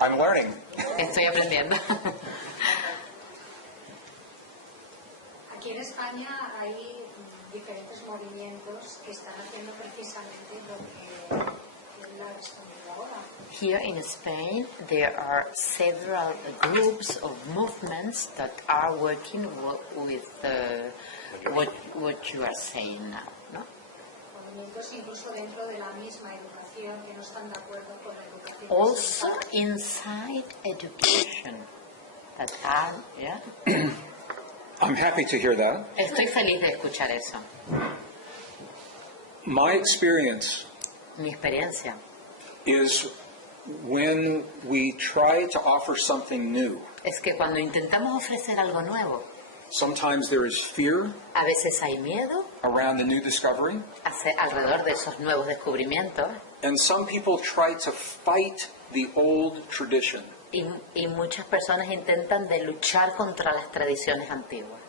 I'm learning. Estoy aprendiendo. Aquí en España hay diferentes movimientos que están haciendo precisamente lo que él ha respondido ahora. Here in Spain, there are several groups of movements that are working with what you are saying now, no? Movimientos incluso dentro de la misma educación que no están de acuerdo con la educación. Also inside education that are, yeah? I'm happy to hear that. Estoy feliz de escuchar eso. My experience Mi experiencia is when we try to offer something new. es que cuando intentamos ofrecer algo nuevo, Sometimes there is fear a veces hay miedo around the new discovery, alrededor de esos nuevos descubrimientos and some people try to fight the old tradition. y muchas personas intentan de luchar contra las tradiciones antiguas.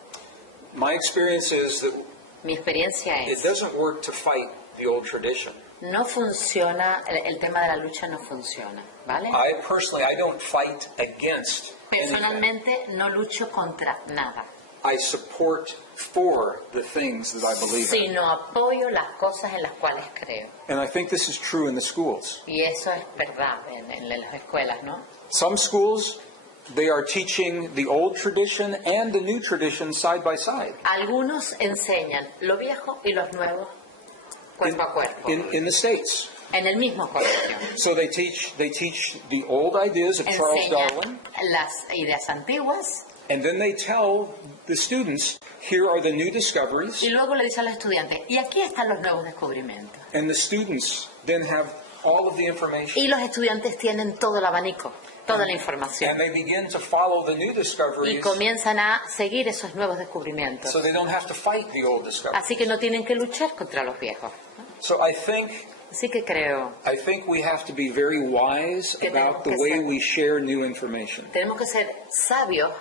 My experience is that Mi experiencia it es, doesn't work to fight the old tradition. no funciona, el tema de la lucha no funciona, ¿vale? I don't fight against anything. Personalmente no lucho contra nada, I support for the things that I believe in. sino apoyo las cosas en las cuales creo. And I think this is true in the schools. Y eso es verdad en las escuelas, ¿no? Some schools, they are teaching the old tradition and the new tradition side by side. Algunos enseñan lo viejo y los nuevos cuerpo a cuerpo, In the States. en el mismo colegio. So they teach the old ideas of Charles Darwin, Enseñan las ideas antiguas and then they tell the students, here are the new discoveries, y luego le dicen a los estudiantes, y aquí están los nuevos descubrimientos. and the students then have all of the information. Y los estudiantes tienen todo el abanico, toda la información. And they begin to follow the new Y discoveries comienzan a seguir esos nuevos descubrimientos. so they don't have to fight the old discoveries. Así que no tienen que luchar contra los viejos. So I think Así que creo, we have to be very wise Que about the tenemos que way ser- we share new information tenemos que ser sabios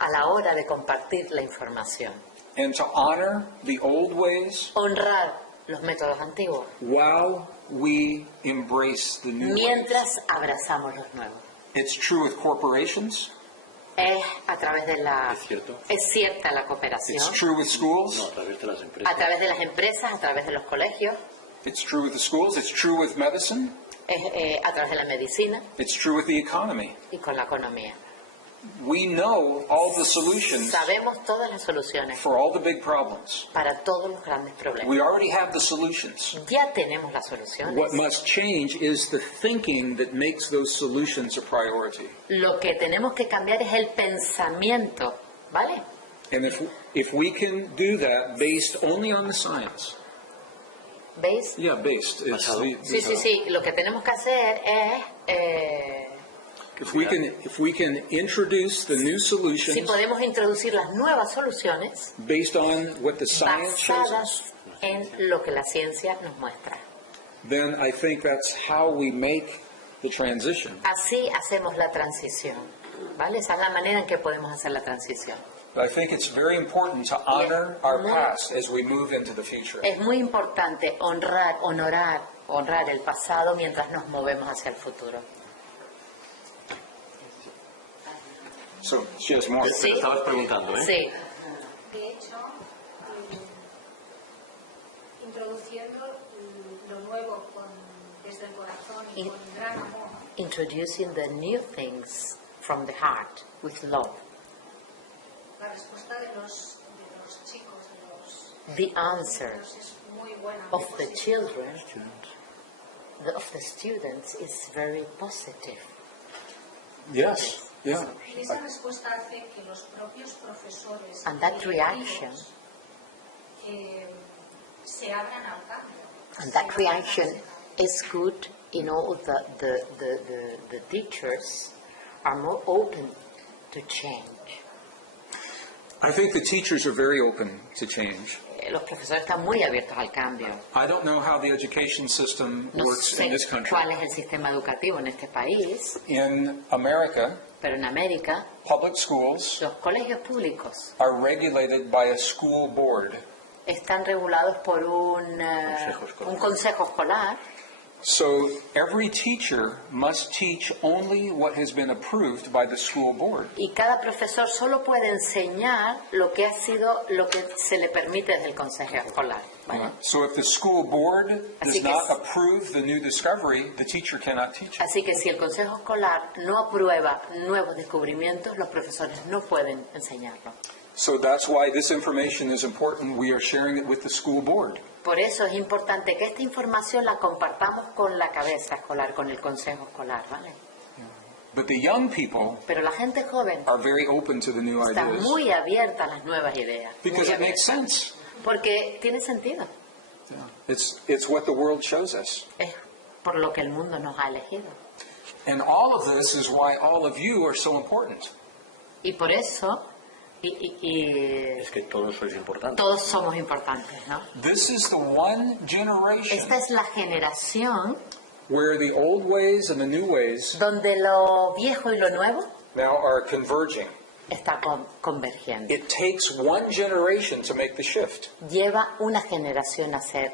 a la hora de compartir la información. and to honor the old ways Honrar los métodos antiguos while we embrace the new ways. mientras abrazamos los nuevos. It's true with corporations. Es a través de la... Es cierto. Es cierta la cooperación. It's true with schools. No, a través de las empresas. A través de las empresas, a través de los colegios, It's true with the schools. It's true with medicine. es, a través de la medicina It's true with the economy. y con la economía. We know all the solutions Sabemos todas las soluciones for all the big problems. para todos los grandes problemas. We already have the solutions. Ya tenemos las soluciones. What must change is the thinking that makes those solutions a priority. Lo que tenemos que cambiar es el pensamiento, ¿vale? And if we can do that based only on the science. ¿Veis? Yeah, based. It's Basado. Sí, sí, sí. Lo que tenemos que hacer es... If we can introduce the new si solutions podemos introducir las nuevas soluciones based on what the science shows us, basadas en lo que la ciencia nos muestra. then I think that's how we make the transition. Así hacemos la transición, ¿vale? Esa es la manera en que podemos hacer la transición. But I think it's very important to honor our past as we move into the future. Es muy importante honrar el pasado mientras nos movemos hacia el futuro. So she has more. Te lo estabas preguntando, ¿eh? Sí. De hecho, introduciendo lo nuevo desde el corazón y con gran amor, Introducing the new things from the heart with love. la respuesta de los chicos, The answer es muy buena. of the children, of the students, is very positive. Yes. Yeah. Y esa respuesta hace que los propios profesores And that y reaction, directivos, se abran al cambio. and that reaction is good. The teachers are more open to change. I think the teachers are very open to change. Los profesores están muy abiertos al cambio. I don't know how the education system No works sé in this country. cuál es el sistema educativo en este país, In America, pero en América public schools los colegios públicos are regulated by a school board. están regulados por un consejo escolar So every teacher must teach only what has been approved by the school board. Y cada profesor solo puede enseñar lo que se le permite desde el consejo escolar. ¿Vale? So if the school board does Así que not approve the new discovery, the teacher cannot teach it. Así que si el consejo escolar no aprueba nuevos descubrimientos, los profesores no pueden enseñarlo. So that's why this information is important. We are sharing it with the school board. Por eso es importante que esta información la compartamos con la cabeza escolar, con el consejo escolar, ¿vale? But the young people Pero la gente joven are very open to the new está ideas muy abierta a las nuevas ideas. because muy it makes abierta. sense. Porque tiene sentido. It's what the world shows us. Es por lo que el mundo nos ha elegido. And all of this is why all of you are so important. Y por eso Es que todos sois importantes. todos somos importantes, ¿no? This is the one generation Esta es la generación where the old ways and the new ways donde lo viejo y lo nuevo now are converging. está convergiendo. It takes one generation to make the shift. Lleva una generación a hacer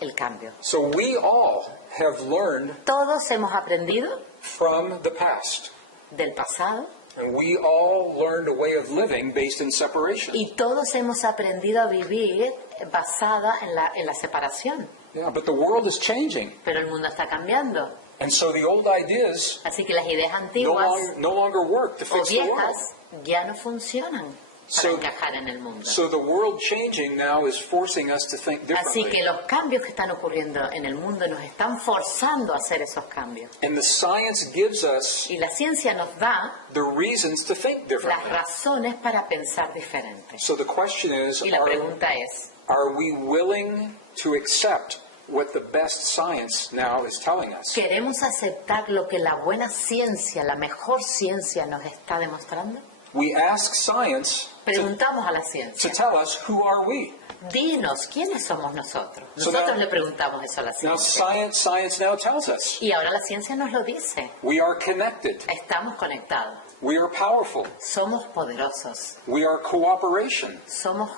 el cambio. So we all have learned Todos hemos aprendido from the past. del pasado And we all learned a way of living based in separation. y todos hemos aprendido a vivir basada en la separación. Yeah, but the world is changing. Pero el mundo está cambiando. And so the old ideas Así que las ideas antiguas no longer work to o fix the world. viejas ya no funcionan para So- encajar en el mundo. So the world changing now is forcing us to think Así differently. que los cambios que están ocurriendo en el mundo nos están forzando a hacer esos cambios. And the science gives us Y la ciencia nos da the reasons to think las differently. razones para pensar diferente. So the question is, Y la pregunta es, are we willing to accept what the best science now is telling us? ¿queremos aceptar lo que la buena ciencia, la mejor ciencia nos está demostrando? We ask science Preguntamos a la to ciencia, tell us who are we. dinos, ¿quiénes somos nosotros? So Nosotros now- le preguntamos eso a la Now ciencia. science now tells us Y ahora la ciencia nos lo dice. we are connected, Estamos conectados, we are powerful, somos poderosos, we are cooperation, somos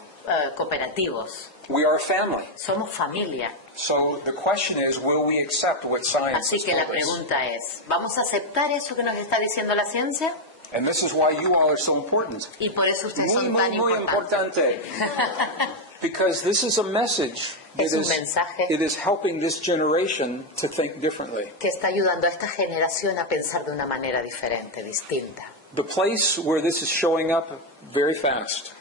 cooperativos, we are family. somos familia. So the question is, will we accept what science Así has que la told us? pregunta es, ¿vamos a aceptar eso que nos está diciendo la ciencia? And this is why you all are so important. Y por eso ustedes Muy, son muy, tan muy importantes. importante. Because this is a message Es that un mensaje it is helping this generation to think differently. Que está ayudando a esta generación a pensar de una manera diferente, distinta. The place where this is showing up very fast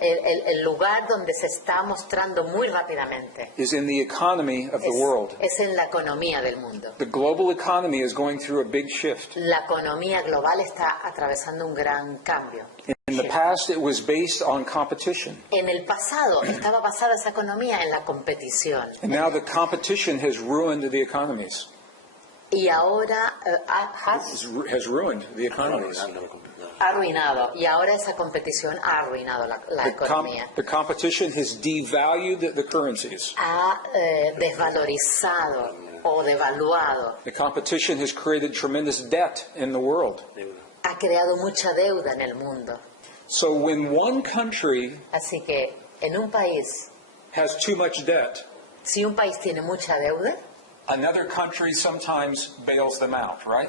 El lugar donde se está mostrando muy rápidamente is in the economy of the world. es en la economía del mundo. The global economy is going through a big shift. La economía global está atravesando un gran cambio. In the past, it was based on competition. En el pasado estaba basada esa economía en la competición And now the competition has ruined the economies. y ahora Has ruined the economies. ha arruinado y ahora esa competición ha arruinado la economía. The competition has devalued the currencies. Ha desvalorizado o devaluado. The competition has created tremendous debt in the world. Ha creado mucha deuda en el mundo. So when one country Así que en un país, has too much debt, si un país tiene mucha deuda, another country sometimes bails them out, right?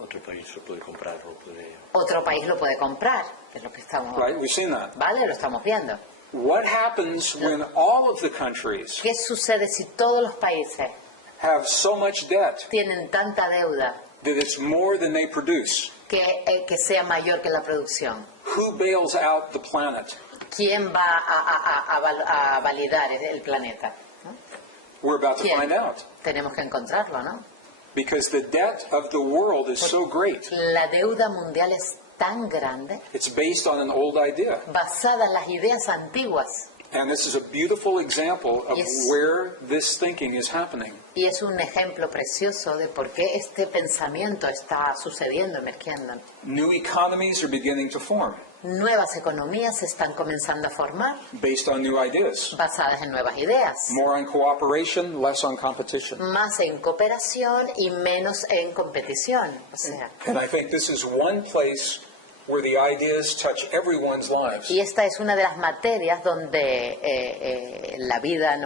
Otro país lo puede comprar, lo puede... otro país lo puede comprar, que es lo que estamos, Right? We've seen that. ¿vale? Lo estamos viendo. What happens when all of the countries ¿Qué sucede si todos los países have so much debt tienen tanta deuda that it's more than they produce? que sea mayor que la producción? Who bails out the planet? ¿Quién va a validar el planeta? ¿No? We're about to ¿Quién? find out. Tenemos que encontrarlo, ¿no? Because the debt of the world is so great. La deuda mundial es tan grande, It's based on an old idea. basada en las ideas antiguas, And this is a beautiful example of Yes. where this thinking is happening. y es un ejemplo precioso de por qué este pensamiento está sucediendo, emergiendo. New economies are beginning to form Nuevas economías se están comenzando a formar, based on new ideas. basadas en nuevas ideas, More on cooperation, less on competition. más en cooperación y menos en competición. O sea, And I think this is one place where the ideas touch everyone's lives. y esta es una de las materias donde la vida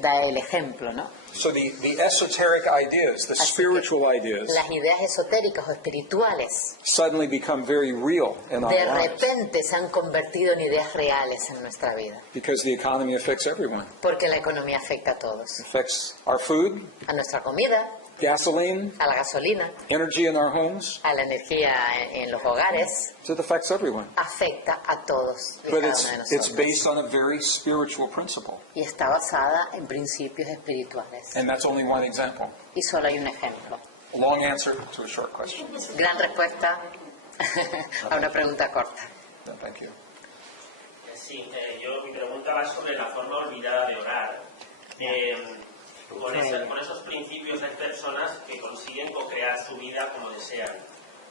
da el ejemplo, ¿no? So the esoteric ideas, the Así que spiritual ideas, las ideas esotéricas o espirituales suddenly become very real in our de lives repente se han convertido en ideas reales en nuestra vida, because the economy affects everyone. porque la economía afecta a todos, It affects our food, a nuestra comida, gasoline, a la gasolina, energy in our homes. a la energía en los hogares, So it affects everyone. afecta a todos y But cada it's uno de it's nosotros. based on a very spiritual principle. Y está basada en principios espirituales. And that's only one example. Y solo hay un ejemplo. A long answer to a short question. Gran respuesta a una pregunta corta. No, thank you. Sí, mi pregunta va sobre la forma olvidada de orar. Con esos principios hay personas que consiguen co-crear su vida como desean.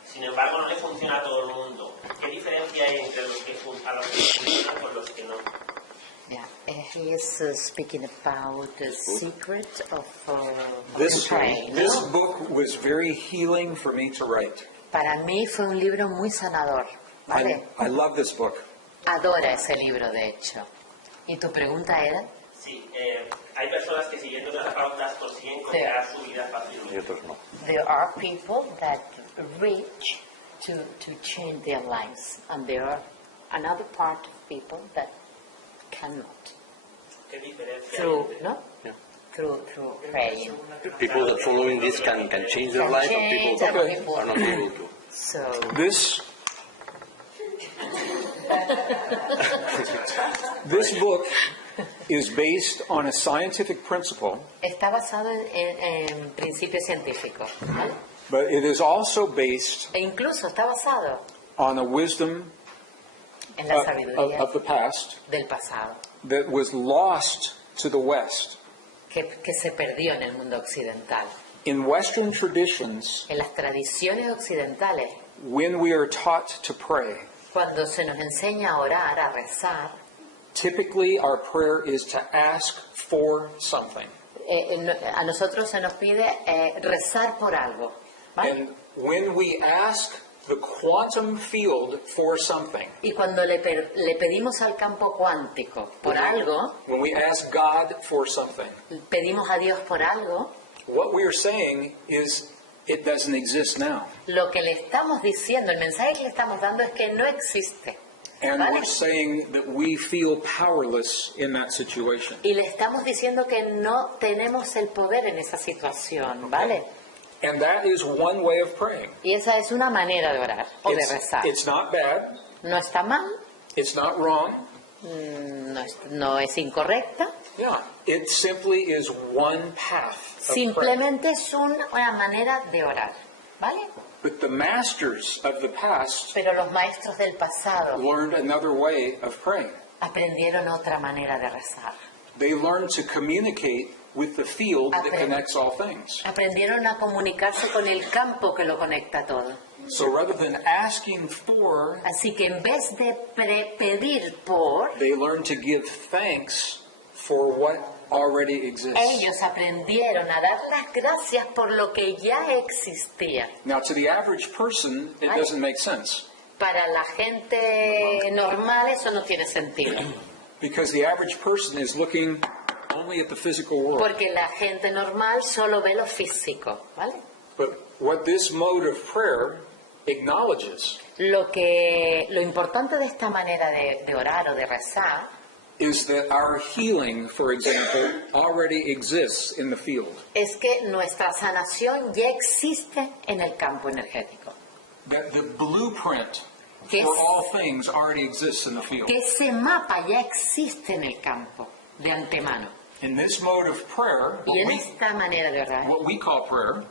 Sin embargo, no le funciona a todo el mundo. ¿Qué diferencia hay entre los que funcionan con los que no? Yeah, he is speaking about the secret of This praying, this ¿no? book was very healing for me to write. Para mí fue un libro muy sanador, ¿vale? I love this book. Adora ese libro, de hecho. ¿Y tu pregunta era? Sí, hay personas que siguiendo esas pautas consiguen co-crear su vida Y fácilmente. otros no. There are people that reach to change their lives, and there are another part of people that cannot. ¿Qué diferencia hay Through, entre- no? Yeah. Through praying. People that following this can change their Can life, change, and and people people- are not able to. So, This book is based on a scientific principle, está basado en principios científicos, ¿vale? but it is also based E incluso está basado on a wisdom en la sabiduría of the past del pasado, that was lost to the West. que se perdió en el mundo occidental. In Western traditions, En las tradiciones occidentales, when we are taught to pray, cuando se nos enseña a orar, a rezar, typically our prayer is to ask for something. a nosotros se nos pide rezar por algo, ¿vale? And when we ask the quantum field for something, Y cuando le pedimos al campo cuántico por algo, when we ask God for something, pedimos a Dios por algo, what we are saying is it doesn't exist now. lo que le estamos diciendo, el mensaje que le estamos dando es que no existe. And ¿Vale? we're saying that we feel powerless in that situation. Y le estamos diciendo que no tenemos el poder en esa situación, ¿vale? And that is one way of praying. Y esa es una manera de orar o de rezar. It's not bad, No está mal, it's not wrong. no es incorrecta, Yeah, it simply is one path of prayer. simplemente es una manera de orar, ¿vale? But the masters of the past Pero los maestros del pasado learned another way of praying. aprendieron otra manera de rezar. They learned to communicate with the field that connects all things. Aprendieron a comunicarse con el campo que lo conecta todo. So rather than asking for, Así que en vez de pedir por, they learned to give thanks for what already exists. ellos aprendieron a dar las gracias por lo que ya existía. Now, to the average person, it doesn't make sense Para la gente normal eso no tiene sentido, because the average person is looking only at the physical world. porque la gente normal solo ve lo físico, ¿vale? But what this mode of prayer acknowledges Lo importante de esta manera de orar o de rezar is that our healing, for example, already exists in the field. es que nuestra sanación ya existe en el campo energético. That the blueprint Que for es- all things already exists in the field. Que ese mapa ya existe en el campo de antemano. In this mode of prayer, Y en esta manera de orar, what we call prayer,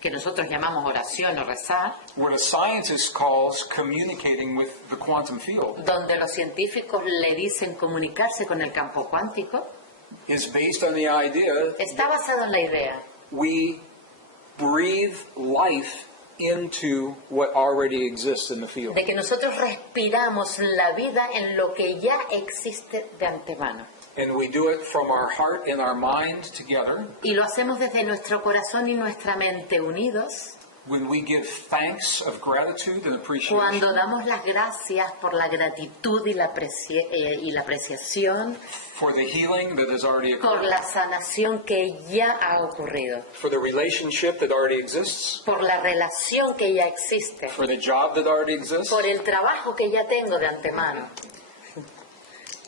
que nosotros llamamos oración o rezar, what a scientist calls communicating with the quantum field, donde los científicos le dicen comunicarse con el campo cuántico, is based on the idea está basado en la idea we breathe life into what already exists in the field. de que nosotros respiramos la vida en lo que ya existe de antemano. And we do it from our heart and our mind together, Y lo hacemos desde nuestro corazón y nuestra mente unidos, when we give thanks of gratitude and appreciation Cuando damos las gracias por la gratitud y la apreciación, for the healing that has already por occurred, la sanación que ya ha ocurrido, for the relationship that already exists, por la relación que ya existe, for the job that already exists. por el trabajo que ya tengo de antemano.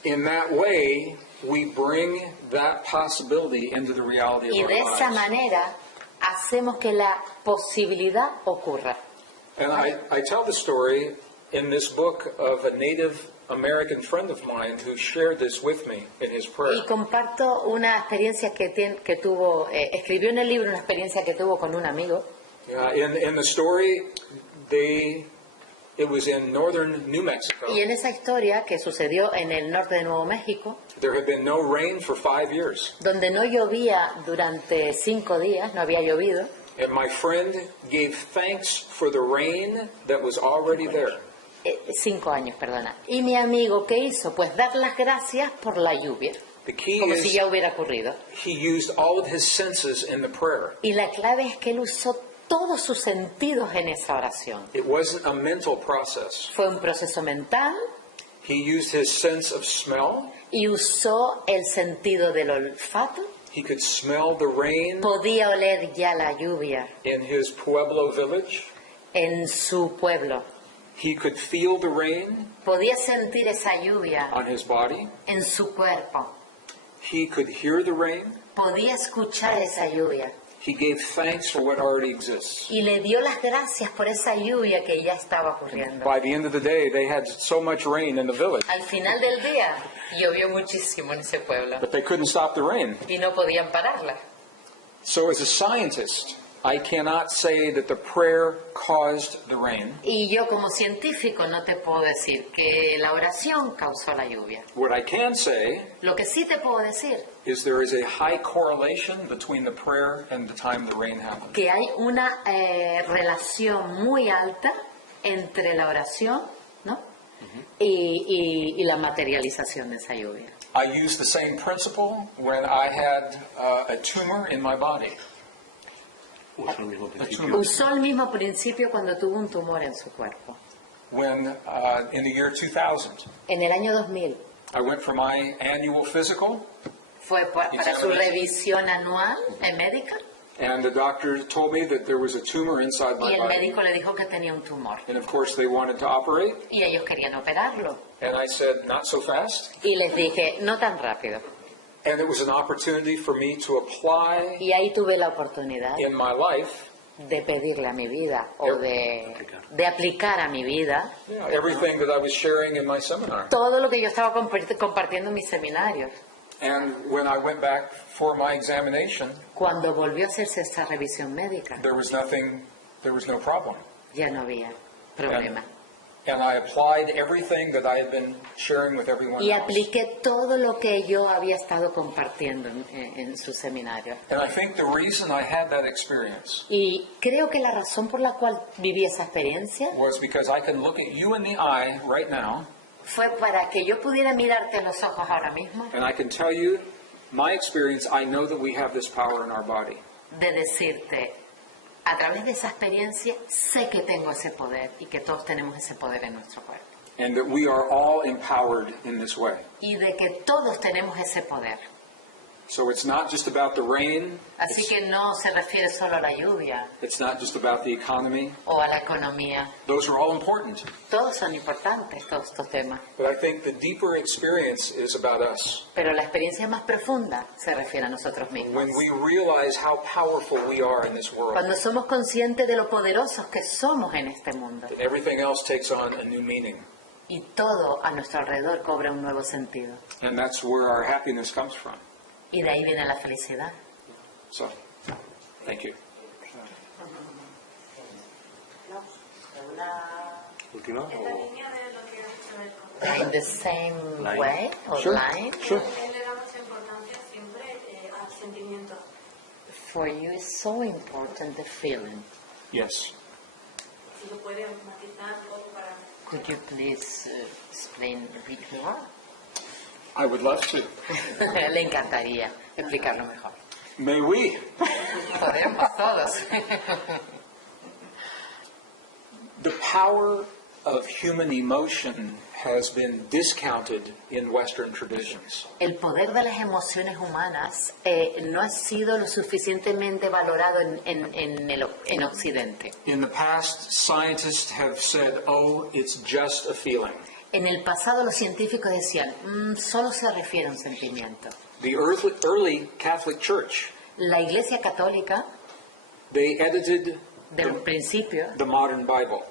In that way, we bring that possibility into the reality of Y our de esa lives. manera hacemos que la posibilidad ocurra. And I tell the story in this book of a Native American friend of mine who shared this with me in his prayer. Y comparto una experiencia que tuvo, escribió en el libro una experiencia que tuvo con un amigo. In the story, it was in northern New Mexico. Y en esa historia que sucedió en el norte de Nuevo México, There had been no rain for 5 years. donde no llovía durante 5 días, no había llovido, And my friend gave thanks for the rain that was already there. 5 años, perdona. Y mi amigo, ¿qué hizo? Pues dar las gracias por la lluvia, The key como si is ya hubiera ocurrido. he used all of his senses in the prayer. Y la clave es que él usó todos sus sentidos en esa oración. It wasn't a mental process. Fue un proceso mental He used his sense of smell. y usó el sentido del olfato. He could smell the rain Podía oler ya la lluvia in his Pueblo village. en su pueblo. He could feel the rain Podía sentir esa lluvia on his body. en su cuerpo. He could hear the rain. Podía escuchar esa lluvia. He gave thanks for what already exists. Y le dio las gracias por esa lluvia que ya estaba ocurriendo. By the end of the day, they had so much rain in the village, Al final del día llovió muchísimo en ese pueblo but they couldn't stop the rain. y no podían pararla. So as a scientist, I cannot say that the prayer caused the rain. Y yo como científico no te puedo decir que la oración causó la lluvia. What I can say Lo que sí te puedo decir is there is a high correlation between the prayer and the time the rain happened. que hay una relación muy alta entre la oración, ¿no? y la materialización de esa lluvia. I used the same principle when I had a tumor in my body. Usa el mismo A principio. tumor. Usó el mismo principio cuando tuvo un tumor en su cuerpo. When in the year 2000, En el año 2000 I went for my annual physical, fue para su revisión anual médica and the doctor told me that there was a tumor inside y my el body. médico le dijo que tenía un tumor And of course they wanted to operate, y ellos querían operarlo. and I said, not so fast. Y les dije, no tan rápido. And it was an opportunity for me to apply Y ahí tuve la oportunidad in my life de pedirle a mi vida o de aplicar a mi vida everything that I was sharing in my seminar. todo lo que yo estaba compartiendo en mis seminarios. And when I went back for my examination, Cuando volvió a hacerse esta revisión médica, there was no problem. ya no había problema. And I applied everything that I had been sharing with everyone Y else. apliqué todo lo que yo había estado compartiendo en su seminario. And I think the reason I had that experience Y creo que la razón por la cual viví esa experiencia was because I can look at you in the eye right now, fue para que yo pudiera mirarte a los ojos ahora mismo, and I can tell you my experience. I know that we have this power in our body. de decirte, a través de esa experiencia sé que tengo ese poder y que todos tenemos ese poder en nuestro cuerpo. And that we are all empowered in this way. Y de que todos tenemos ese poder. So it's not just about the rain. Así que no se refiere solo a la lluvia It's not just about the economy. o a la economía. Those are all important. Todos son importantes, todos estos temas. But I think the deeper experience is about us. Pero la experiencia más profunda se refiere a nosotros mismos. When we realize how powerful we are in this world, Cuando somos conscientes de lo poderosos que somos en este mundo. then everything else takes on a new meaning. Y todo a nuestro alrededor cobra un nuevo sentido. And that's where our happiness comes from. Y de ahí viene la felicidad. So, thank you. ¿Continúa o...? In the same Line. way or Sure. line. Sure. Él le da mucha importancia siempre al sentimiento. For you is so important the feeling. Yes. Si lo puede matizar un poco para... Could you please explain a bit more? I would love to. Le encantaría explicarlo mejor. May we? Podemos todos. The power of human emotion has been discounted in Western traditions. El poder de las emociones humanas no ha sido lo suficientemente valorado en Occidente. In the past, scientists have said, oh, it's just a feeling. En el pasado los científicos decían, solo se refiere a un sentimiento. The early Catholic Church, La Iglesia Católica, they edited del principio, the modern Bible.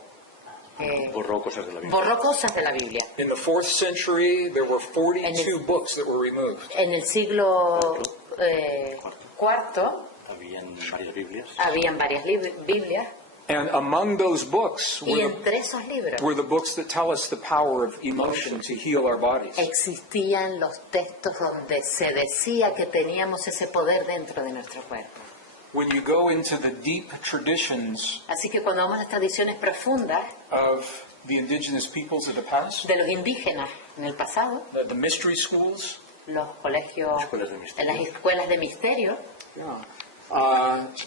Borró cosas de la Biblia. borró cosas de la Biblia. In the 4th century, there were 42 books that were removed. En el siglo IV Habían varias Biblias. habían varias Biblias, And among those books y entre esos libros were the books that tell us the power of emotion to heal our bodies. existían los textos donde se decía que teníamos ese poder dentro de nuestro cuerpo. When you go into the deep traditions Así que cuando vamos a las tradiciones profundas of the indigenous peoples of the past, de los indígenas en el pasado, the mystery schools, los colegios, Escuelas de misterio. las escuelas de misterio,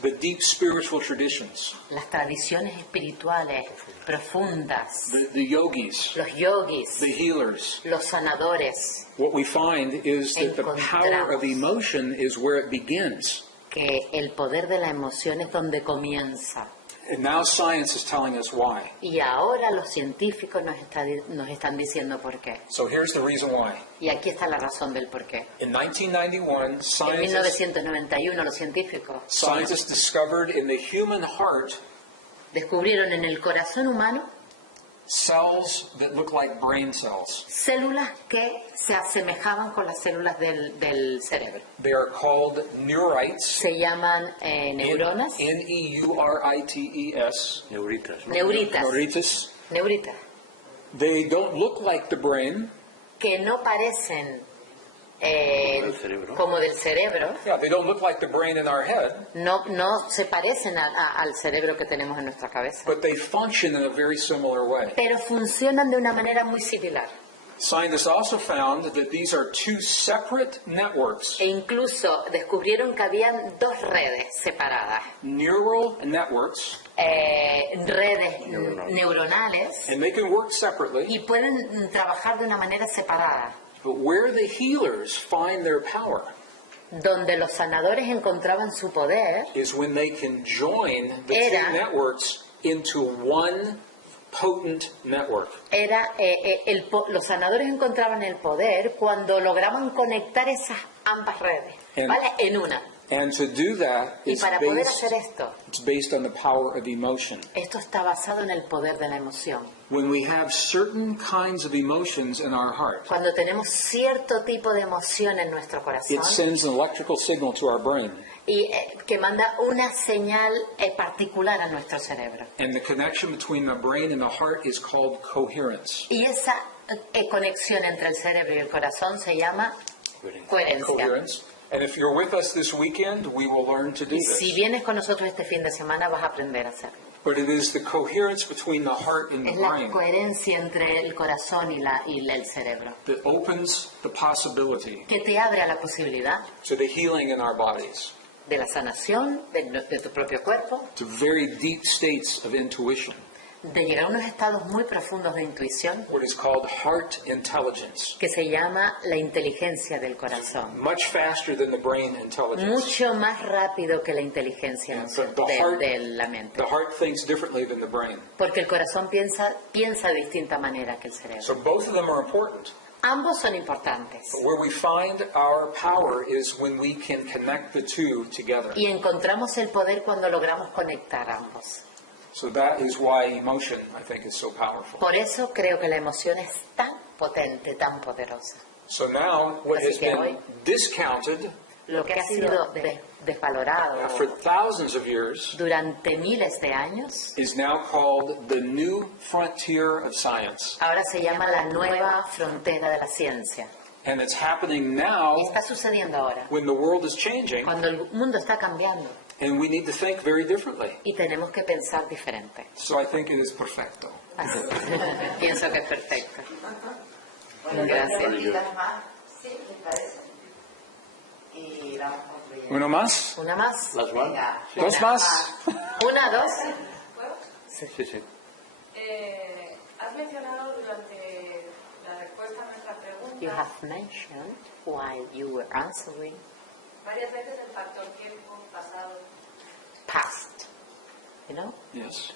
the deep spiritual traditions, las tradiciones espirituales profundas, the yogis, los yogis, the healers, los sanadores, what we find is that the power of emotion is where it begins. que el poder de la emoción es donde comienza. And now science is telling us why. Y ahora los científicos nos están diciendo por qué. So here's the reason why. Y aquí está la razón del por qué. In 1991, En scientists 1991 los científicos discovered in the human heart descubrieron en el corazón humano cells that look like brain cells. células que se asemejaban con las células del cerebro. They are called neurites. Se llaman neuronas, Neurites. Neuritas, ¿no? neuritas, Neuritis. neuritas, They don't look like the brain. que no parecen Del cerebro. como del cerebro, Yeah, they don't look like the brain in our head, no se parecen al cerebro que tenemos en nuestra cabeza, but they function in a very similar way. pero funcionan de una manera muy similar. Scientists also found that these are two separate networks, E incluso descubrieron que habían dos redes separadas, neural networks, redes neuronales, and they can work separately, y pueden trabajar de una manera separada. but where the healers find their power Donde los sanadores encontraban su poder is when they can join the Era- two networks into one potent network. era, los sanadores encontraban el poder cuando lograban conectar esas ambas redes, ¿vale? En una. And to do that, Y para poder hacer esto, it's based on the power of emotion. esto está basado en el poder de la emoción. When we have certain kinds of emotions in our heart, Cuando tenemos cierto tipo de emoción en nuestro corazón, it sends an electrical signal to our brain. y que manda una señal particular a nuestro cerebro. And the connection between the brain and the heart is called coherence. Y esa conexión entre el cerebro y el corazón se llama coherencia. Coherence. And if you're with us this weekend, we will learn to do Y si this. vienes con nosotros este fin de semana vas a aprender a hacerlo. But it is the coherence between the heart and the Es la brain coherencia entre el corazón y el cerebro that opens the possibility que te abre a la posibilidad to the healing in our bodies, de la sanación de tu propio cuerpo, to very deep states of intuition, de llegar a unos estados muy profundos de intuición what is called heart intelligence, que se llama la inteligencia del corazón. much faster than the brain intelligence. Mucho más rápido que la inteligencia de la mente. The heart thinks differently than the brain. Porque el corazón piensa de distinta manera que el So cerebro. both of them are important. Ambos son importantes. But where we find our power is when we can connect the two together. Y encontramos el poder cuando logramos conectar ambos. So that is why emotion, I think, is so powerful. Por eso creo que la emoción es tan potente, tan poderosa. So now, what Así has que been hoy- discounted Lo que ha sido desvalorado for thousands of years durante miles de años, is now called the new frontier of science. ahora se llama la nueva frontera de la ciencia. And it's happening now Y está sucediendo ahora, when the world is changing, cuando el mundo está cambiando and we need to think very differently. y tenemos que pensar diferente. So I think it is perfecto. Así, pienso que es perfecto. Bueno, Gracias. dos preguntas más, sí, ¿les parece? Y vamos concluyendo. Uno más? Una más. Las van. Venga. Dos más? Una, dos. Sí, sí. Has mencionado durante la respuesta a nuestra You pregunta have mentioned while you were answering varias veces el factor tiempo, pasado, past, you know? Yes.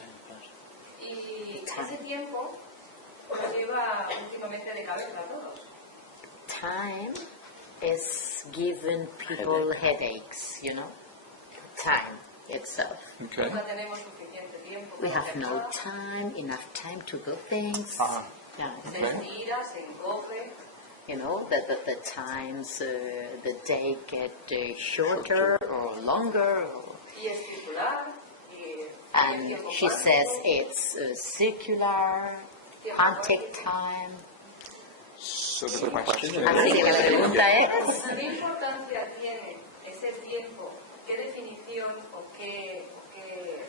y ese tiempo nos lleva últimamente de cabeza a todos. Time is giving people headaches, you know? Time itself. Okay. No tenemos suficiente tiempo We para have no pensar, enough time to do things. Uh-huh. Yeah. se estira, se encoge, You know, the times, the day get shorter or longer. y es circular, y el And tiempo she pasa, says it's circular, can't take time. So the question Así que la pregunta es, ¿qué importancia tiene ese tiempo? ¿Qué definición o qué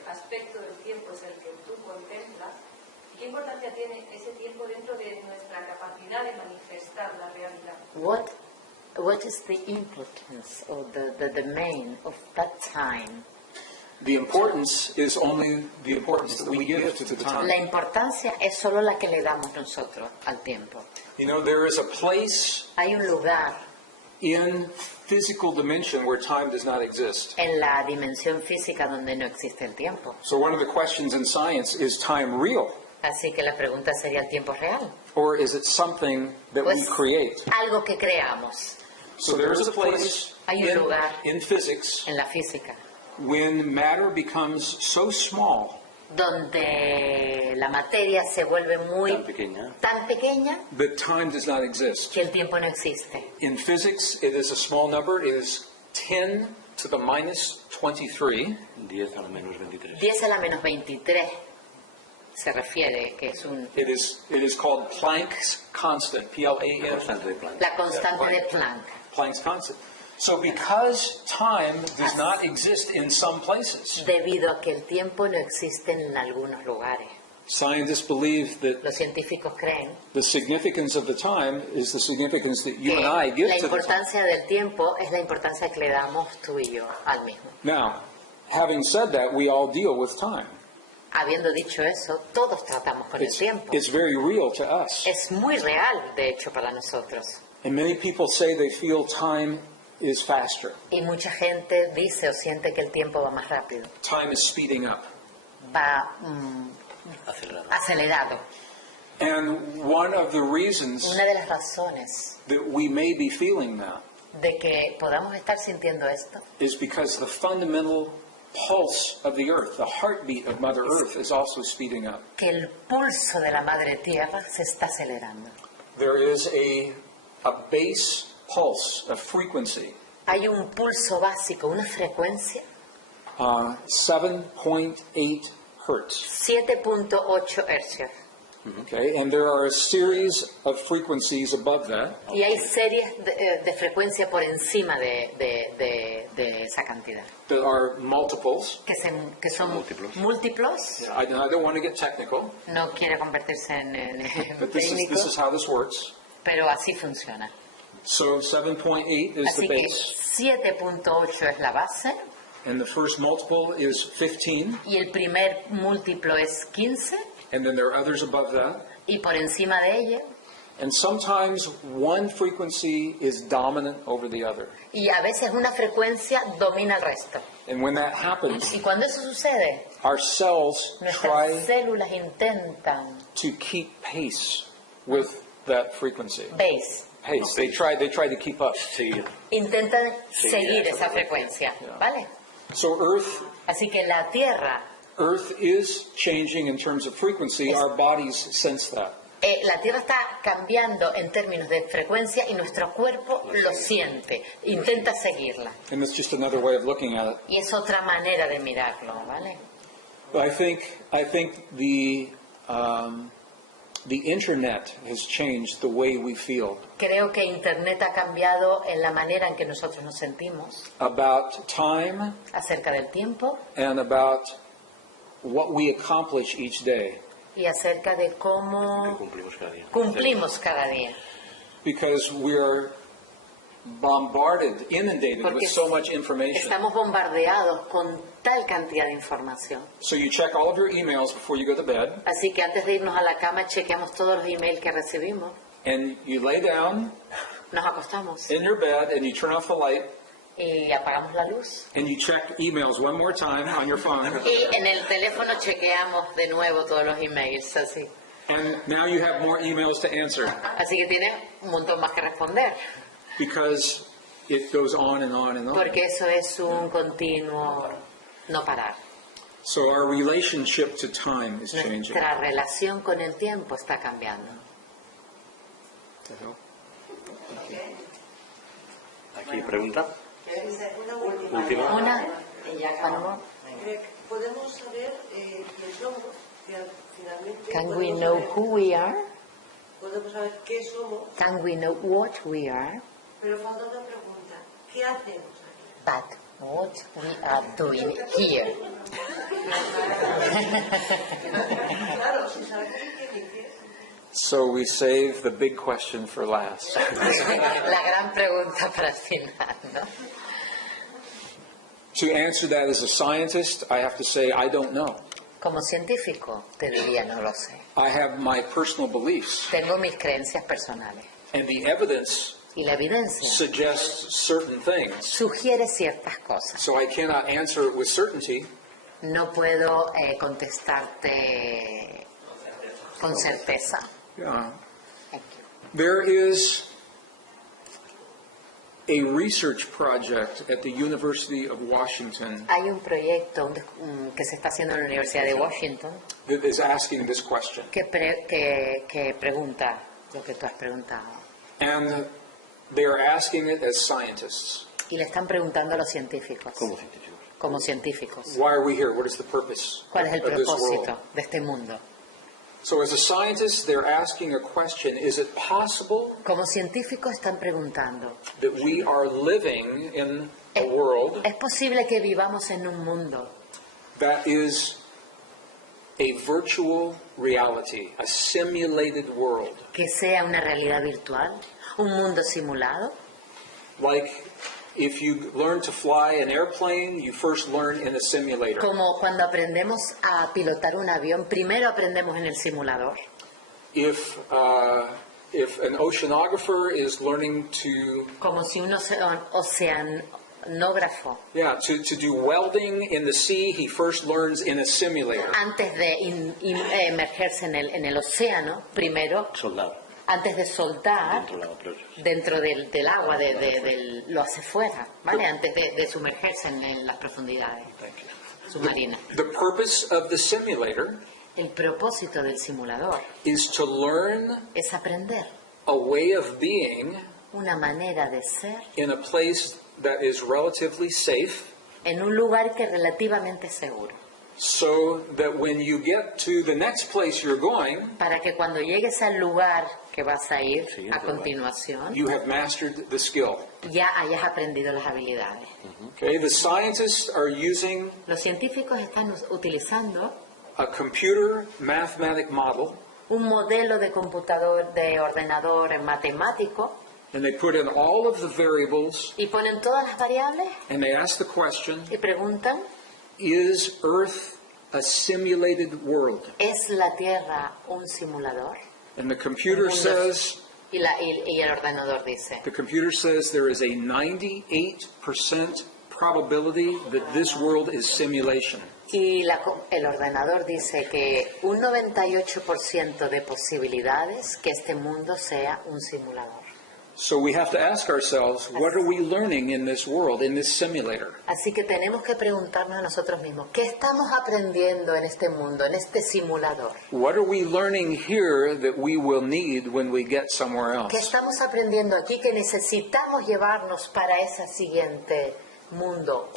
aspecto del tiempo es el que tú contemplas? ¿Y qué importancia tiene ese tiempo dentro de nuestra capacidad de manifestar la realidad? what is the importance or the main of that time? The importance is only the importance that we give to the time. La importancia es solo la que le damos nosotros al tiempo. You know, there is a place Hay un lugar in physical dimension where time does not exist. en la dimensión física donde no existe el tiempo. So one of the questions in science is time real? Así que la pregunta sería, ¿el tiempo es real? Or is it something that we Pues create? algo que creamos. So there is a place Hay un lugar in physics en la física when matter becomes so small donde la materia se vuelve muy Tan pequeña. that time does not exist. que el tiempo no existe. In physics, it is a small number. It is 10 to the minus 23. 10 a la menos 23. 10 a la menos 23 se refiere que es It is called Planck's constant, P-L-A-N. Constante de Planck. la constante de Planck. Planck's constant. So because time does not exist in some places, Debido a que el tiempo no existe en algunos lugares. scientists believe that Los científicos creen the significance of the time is the significance that you and I que give la to the time. importancia del tiempo es la importancia que le damos tú y yo al mismo. Now, having said that, we all deal with time. Habiendo dicho eso, todos tratamos con el tiempo. It's very real to us. Es muy real, de hecho, para nosotros. And many people say they feel time is faster. Y mucha gente dice o siente que el tiempo va más rápido, Time is speeding up. va Acelerado. acelerado. And one of the reasons Una de las razones that we may be feeling that de que podamos estar sintiendo esto is because the fundamental pulse of the earth, the heartbeat of Mother Earth, is also speeding up. que el pulso de la Madre Tierra se está acelerando. There is a base pulse, a frequency, Hay un pulso básico, una frecuencia 7.8 hertz. 7.8 hercios. Okay, and there are a series of frequencies above that. Y hay series de frecuencia por encima de esa cantidad, That are multiples. que son múltiplos. I don't want to get technical, No quiere convertirse en but this técnico, is how this works. pero así funciona. So 7.8 is Así the que base, 7.8 es la base and the first multiple is 15, y el primer múltiplo es 15 and then there are others above that. y por encima de ella, And sometimes one frequency is dominant over the other. y a veces una frecuencia domina el resto. And when that happens, Y cuando eso sucede, our cells nuestras try células intentan, to keep pace with that frequency. ¿veis? Pace. They try to keep up. Seguir. Intentan seguir esa frecuencia, ¿vale? So Así que la Tierra, Earth is changing in terms of frequency. Our bodies sense that. la Tierra está cambiando en términos de frecuencia y nuestro cuerpo lo siente, intenta seguirla. And that's just another way of looking at it. Y es otra manera de mirarlo, ¿vale? But I think the internet has changed the way we feel Creo que Internet ha cambiado en la manera en que nosotros nos sentimos about time acerca del tiempo and about what we accomplish each day. y acerca de Que cómo cumplimos cada día. cumplimos cada día. Because we're bombarded, inundated Porque with so much information. estamos bombardeados con tal cantidad de información. So you check all of your emails before you go to bed, Así que antes de irnos a la cama chequeamos todos los emails que recibimos. and you lay down Nos acostamos in your bed and you turn off the light, y apagamos la luz. and you check emails one more time on your phone, Y en el teléfono chequeamos de nuevo todos los emails, así. and now you have more emails to answer Así que tienes un montón más que responder. because it goes on and on and on. Porque eso es un continuo no parar. So our relationship to time is changing. Nuestra relación con el tiempo está cambiando. Aquí pregunta. Una última. Última. Una, Y ya Juan. acabamos. Greg, ¿podemos saber quién somos? Finalmente, Can we ¿podemos know saber- who we are? Podemos saber qué somos, Can we know what we are? pero falta una pregunta. ¿Qué hacemos aquí? But what we are doing here. Claro, si sabemos qué es. So we save the big question for last. La gran pregunta para el final, ¿no? To answer that as a scientist, I have to say I don't know. Como científico, te diría no lo sé. I have my personal beliefs, Tengo mis creencias personales. and the evidence Y la evidencia suggests certain things. sugiere ciertas cosas. So I cannot answer it with certainty, No puedo contestarte con certeza. Yeah. Thank you. There is a research project at the University of Washington Hay un proyecto que se está haciendo en la Universidad de Washington that is asking this question. que pregunta lo que tú has preguntado. And they are asking it as scientists. Y le están preguntando a los científicos, Como científicos. como científicos, Why are we here? What is the purpose ¿cuál es el of this propósito world? de este mundo? So as a scientist, they're asking a question, is it possible Como científicos están preguntando, that we are living in a world ¿es posible que vivamos en un mundo that is a virtual reality, a simulated world? que sea una realidad virtual, un mundo simulado? Like if you learn to fly an airplane, you first learn in a simulator. Como cuando aprendemos a pilotar un avión, primero aprendemos en el simulador. If an oceanographer is learning to Como si un oceanógrafo, to do welding in the sea, he first learns in a simulator. antes de emergerse en el océano, primero, Soldado. antes de soldar Dentro del agua, dentro del agua, lo hace fuera, ¿vale? Antes de sumergerse en las profundidades submarinas. The purpose of the simulator El propósito del simulador is to learn es aprender a way of being una manera de ser in a place that is relatively safe, en un lugar que es relativamente seguro, so that when you get to the next place you're going, para que cuando llegues al lugar que vas a ir Siguiente a lugar. continuación, you have mastered the skill. ya hayas aprendido las habilidades. Okay, the scientists are using Los científicos están utilizando a computer mathematic model, un modelo de computador, de ordenador matemático, and they put in all of the variables, y ponen todas las variables and they ask the question, y preguntan, is Earth a simulated world? ¿es la Tierra un simulador? And the computer says, Y el ordenador dice, there is a 98% probability that this world is simulation. y el ordenador dice que un 98% de posibilidades que este mundo sea un simulador. So we have to ask ourselves, what are we learning in this world, in this simulator? Así que tenemos que preguntarnos a nosotros mismos, ¿qué estamos aprendiendo en este mundo, en este simulador? What are we learning here that we will need when we get somewhere ¿Qué else? estamos aprendiendo aquí que necesitamos llevarnos para ese siguiente mundo?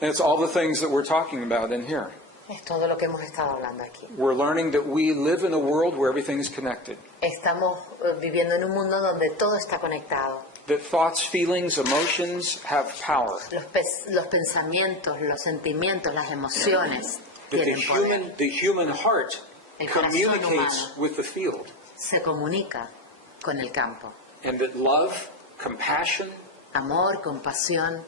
And it's all the things that we're talking about in here. Es todo lo que hemos estado hablando aquí. We're learning that we live in a world where everything is connected. Estamos viviendo en un mundo donde todo está conectado. That thoughts, feelings, emotions have power. Los pensamientos, los sentimientos, las emociones That tienen poder. the human heart El corazón communicates humano with the field. se comunica con el campo. And that love compassion, amor, compasión,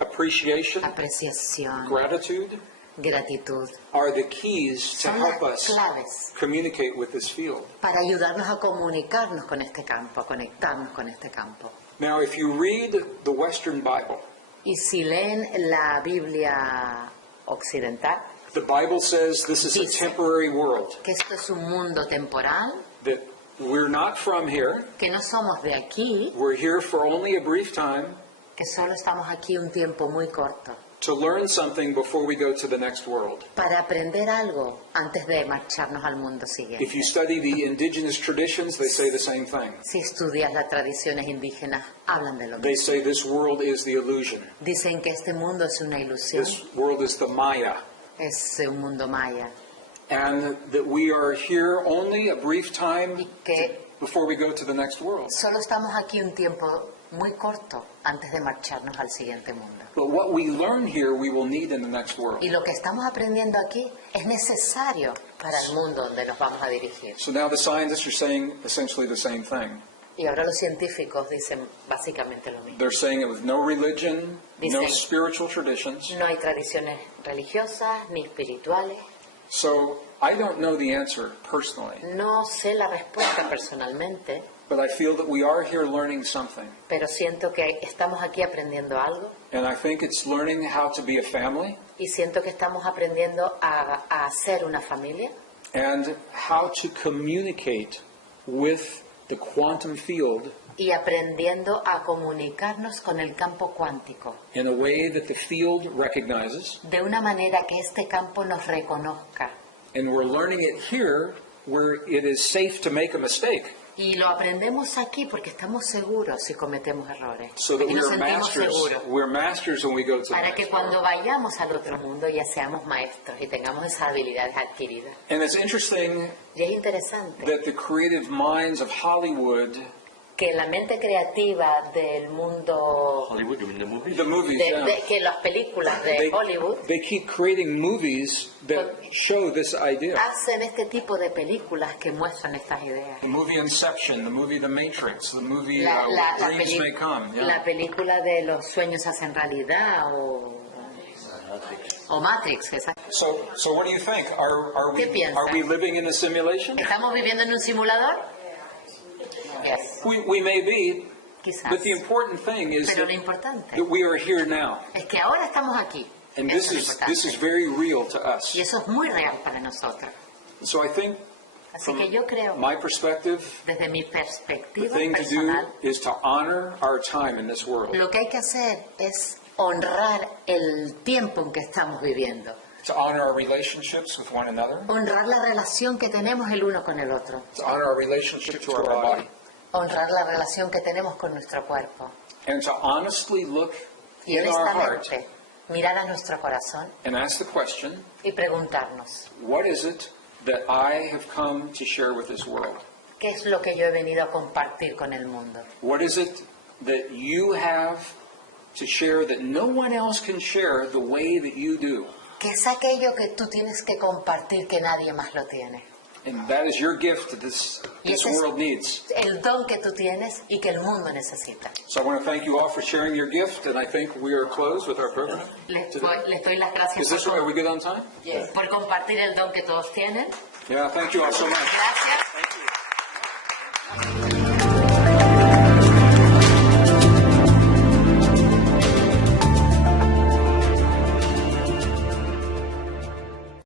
appreciation, apreciación, gratitude gratitud. are the keys to Son las help us claves communicate with this field. para ayudarnos a comunicarnos con este campo, a conectarnos con este campo. Now, if you read the Western Bible, Y si leen la Biblia occidental, the Bible says this is a Dice. temporary world, que esto es un mundo temporal, that we're not from here, que no somos de aquí, we're here for only a brief time que solo estamos aquí un tiempo muy corto, to learn something before we go to the next world. para aprender algo antes de marcharnos al mundo If siguiente. you study the indigenous traditions, they say the same thing. Si estudias las tradiciones indígenas, hablan de lo They mismo. say this world is the illusion. Dicen que este mundo es una ilusión, This world is the Maya. es un mundo maya, And that we are here only a brief time y que before we go to the next world. solo estamos aquí un tiempo muy corto antes de marcharnos al siguiente mundo. But what we learn here, we will need in the next world. Y lo que estamos aprendiendo aquí es necesario para el mundo donde nos vamos a dirigir. So now the scientists are saying essentially the same thing. Y ahora los científicos dicen básicamente lo mismo. They're saying it with no religion, no Dicen. spiritual traditions. No hay tradiciones religiosas ni espirituales. So I don't know the answer personally, No sé la respuesta personalmente, but I feel that we are here learning something. pero siento que estamos aquí aprendiendo algo And I think it's learning how to be a family y siento que estamos aprendiendo a ser una familia and how to communicate with the quantum field y aprendiendo a comunicarnos con el campo cuántico in a way that the field recognizes. de una manera que este campo nos reconozca. And we're learning it here where it is safe to make a mistake. Y lo aprendemos aquí porque estamos seguros si cometemos errores. So that Y nos we're sentimos masters. seguros. We're masters when we go to the Para que next cuando world. vayamos al otro mundo ya seamos maestros y tengamos esas habilidades adquiridas. And it's interesting Y es interesante that the creative minds of Hollywood, que la mente creativa del mundo, Hollywood, you mean the movie? the movies, yeah, que las películas de they, Hollywood they keep creating movies that show this idea. hacen este tipo de películas que muestran estas ideas. The movie Inception, the movie The Matrix, the movie La Dreams May Come. Yeah. la película de los sueños hacen realidad o Matrix, exacto. So what do you think? ¿Qué piensas? Are we living in a simulation? ¿Estamos viviendo en un simulador? Yes, We may be, quizás. but the important thing is Pero that, lo importante that we are here now. es que ahora estamos aquí. And Eso this es lo is importante. very real to us. Y eso es muy real para nosotros. So I think Así que yo creo, my perspective, desde mi the perspectiva thing to do personal, is to honor our time in this world. lo que hay que hacer es honrar el tiempo en que estamos viviendo. To honor our relationships with one another. Honrar la relación que tenemos el uno con el otro. To honor our relationship to our body. Honrar la relación que tenemos con nuestro cuerpo. And to honestly look Y in our heart honestamente mirar a nuestro corazón and ask the question, y preguntarnos, what is it that I have come to share with this world? ¿qué es lo que yo he venido a compartir con el mundo? What is it that you have to share that no one else can share the way that you do? ¿Qué es aquello que tú tienes que compartir que nadie más lo tiene? And that is your gift that this Y ese es world needs. el don que tú tienes y que el mundo necesita. So I want to thank you all for sharing your gift, and I think we are closed with our program. Les today. doy las Is gracias this, are we good on time? por compartir el don que todos tienen. Yeah, thank you all so much. Gracias.